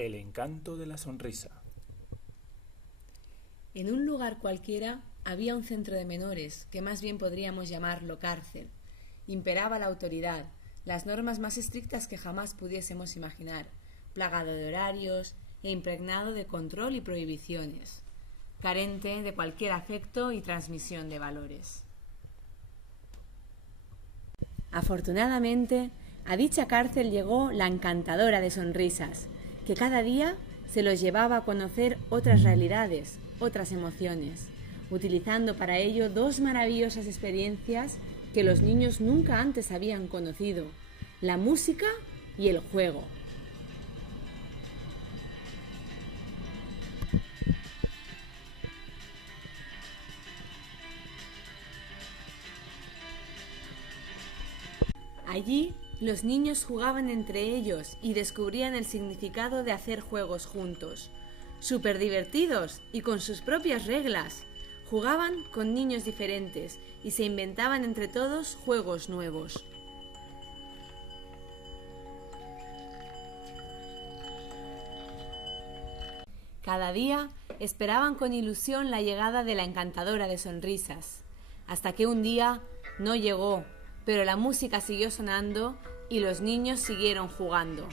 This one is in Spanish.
El encanto de la sonrisa. En un lugar cualquiera había un centro de menores, que más bien podríamos llamarlo cárcel. Imperaba la autoridad, las normas más estrictas que jamás pudiésemos imaginar, plagado de horarios e impregnado de control y prohibiciones, carente de cualquier afecto y transmisión de valores. Afortunadamente, a dicha cárcel llegó la encantadora de sonrisas, que cada día se los llevaba a conocer otras realidades, otras emociones, utilizando para ello dos maravillosas experiencias que los niños nunca antes habían conocido: la música y el juego. Allí, los niños jugaban entre ellos y descubrían el significado de hacer juegos juntos. Súper divertidos y con sus propias reglas. Jugaban con niños diferentes y se inventaban entre todos juegos nuevos. Cada día esperaban con ilusión la llegada de la encantadora de sonrisas, hasta que un día no llegó, pero la música siguió sonando y los niños siguieron jugando.